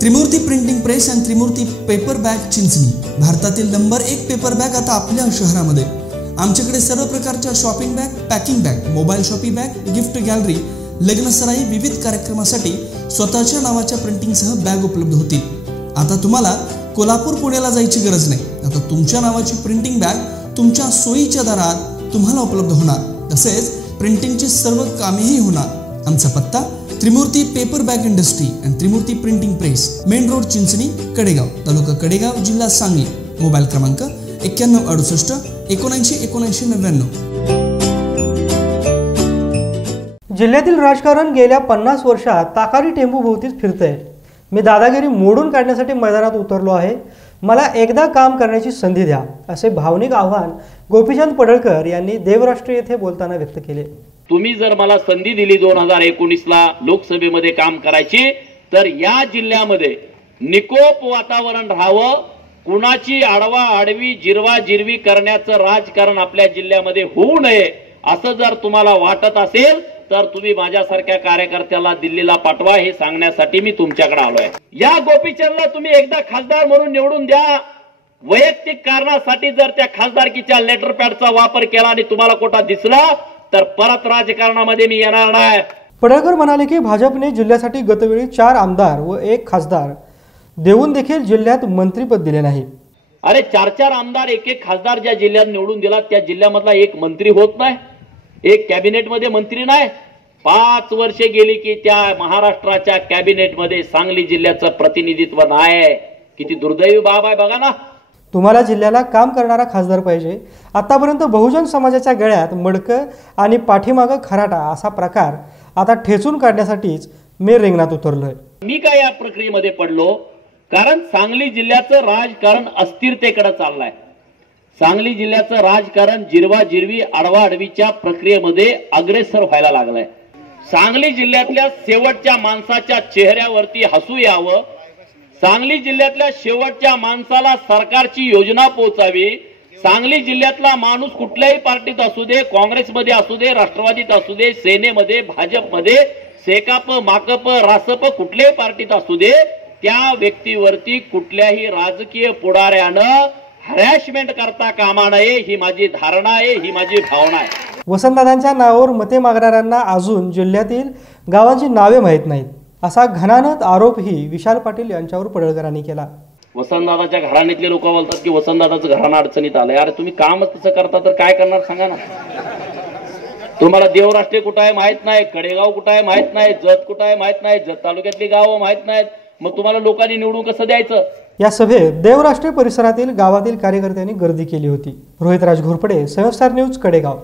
त्रिमूर्ती printing press आणि त्रिमूर्ती paper bag Chinchani भारतातील number 1 paper bag आता आपल्या शहरामध्ये। आमच्याकडे सर्व प्रकारच्या shopping bag, packing bag, mobile shopping bag, gift gallery, लग्नसराई, विविध कार्यक्रमासाठी स्वतःच्या नावाच्या प्रिंटिंगसह बॅग उपलब्ध होतील। आता तुम्हाला कोल्हापूर पुण्याला जायची गरज नाही। आता तुमच्या नावाची प्रिंटिंग बॅग तुमच्या सोयीच्या दरात तुम्हाला उपलब्ध होणार। तसेच प्रिंटिंगची सर्व कामेही होणार। आमचा पत्ता त्रिमूर्ती पेपर बॅग इंडस्ट्री आणि Trimurti printing press, main road Chinchani, Kadegaon, तालुका कडेगाव, जिल्हा सांगली। मोबाईल क्रमांक 9168 79 79 99। जिल्ह्यातील राजकारण गेल्या 50 वर्षात ताकारी टेंबू भोवतीच फिरतंय। मी दादागिरी मोडून काढण्यासाठी मैदानात उतरलो आहे। मला एकदा काम करण्याची संधी द्या, असे भावनिक आव्हान गोपीचंद पडळकर यांनी देवराष्ट्र येथे बोलताना व्यक्त केले। तुम्ही जर मला संधी दिली 2019ला लोकसभेमध्ये काम करायची, तर या जिल्ह्यामध्ये निकोप वातावरण राहावं, कुणाची आडवा आडवी जिरवा जिरवी करण्याचं राजकारण आपल्या जिल्ह्यामध्ये होऊ नये, असं जर तुम्हाला वाटत असेल तर तुम्ही माझ्यासारख्या कार्यकर्त्याला दिल्लीला पाठवा, हे सांगण्यासाठी मी तुमच्याकडे आलोय। या गोपीचंदला तुम्ही एकदा खासदार म्हणून निवडून द्या। वैयक्तिक कारणासाठी जर त्या खासदारकीच्या लेटर पॅडचा वापर केला आणि तुम्हाला कोटा दिसला तर परत राजकारणामध्ये मी येणार नाही। पडळकर म्हणाले की भाजपने जिल्ह्यासाठी गतवेळी 4 आमदार व 1 खासदार देऊन देखील जिल्ह्यात मंत्रीपद दिले नाही। अरे 4 आमदार 1 खासदार ज्या जिल्ह्यात निवडून दिला त्या जिल्ह्यामधला एक मंत्री होत नाही, एक कॅबिनेट मध्ये मंत्री नाही। 5 वर्षे गेली की त्या महाराष्ट्राच्या कॅबिनेट मध्ये सांगली जिल्ह्याचं प्रतिनिधित्व नाही। किती दुर्दैवी बाब आहे बघा ना। तुम्हाला जिल्ह्याला काम करणारा खासदार पाहिजे। आतापर्यंत बहुजन समाजाच्या गळ्यात मडकं आणि पाठीमागं खराटा असा प्रकार आता ठेचून काढण्यासाठीच मी रिंगणात उतरलोय। मी काय या प्रक्रियेमध्ये पडलो, कारण सांगली जिल्ह्याचं राजकारण अस्थिरतेकडे चाललंय। सांगली जिल्ह्याचं राजकारण जिरवा जिरवी आडवा आडवीच्या प्रक्रियेमध्ये अग्रेसर व्हायला लागलंय। सांगली जिल्ह्यातल्या शेवटच्या माणसाच्या चेहऱ्यावरती हसू यावं, सांगली जिल्ह्यातल्या शेवटच्या माणसाला सरकारची योजना पोहोचावी। सांगली जिल्ह्यातला माणूस कुठल्याही पार्टीत असू दे, काँग्रेसमध्ये असू दे, राष्ट्रवादीत असू दे, सेनेमध्ये, भाजपमध्ये, सेकाप, माकप, रासप, कुठल्याही पार्टीत असू दे, त्या व्यक्तीवरती कुठल्याही राजकीय पुढाऱ्यानं हॅरॅसमेंट करता कामा नये, ही माझी धारणा आहे, ही माझी भावना आहे। वसंतदादांच्या नावावर मते मागणाऱ्यांना अजून जिल्ह्यातील गावांची नावे माहीत नाहीत, असा घणानत आरोपही विशाल पाटील यांच्यावर पडळकरांनी केला। वसंतदादाच्या घराण्यातले लोक बोलतात की वसंतदादाचं घराणं अडचणीत आलंय। अरे तुम्ही कामच तसं करता तर काय करणार सांगा ना। तुम्हाला देवराष्ट्रे कुठं आहे माहित नाही, कडेगाव कुठं आहे माहित नाही, जत कुठं आहे माहित नाही, जत तालुक्यातली गावं माहित नाहीत, मग तुम्हाला लोकांनी निवडून कसं द्यायचं? या सभेत देवराष्ट्रे परिसरातील गावातील कार्यकर्त्यांनी गर्दी केली होती। रोहित राज घोरपडे, संस्कार न्यूज, कडेगाव।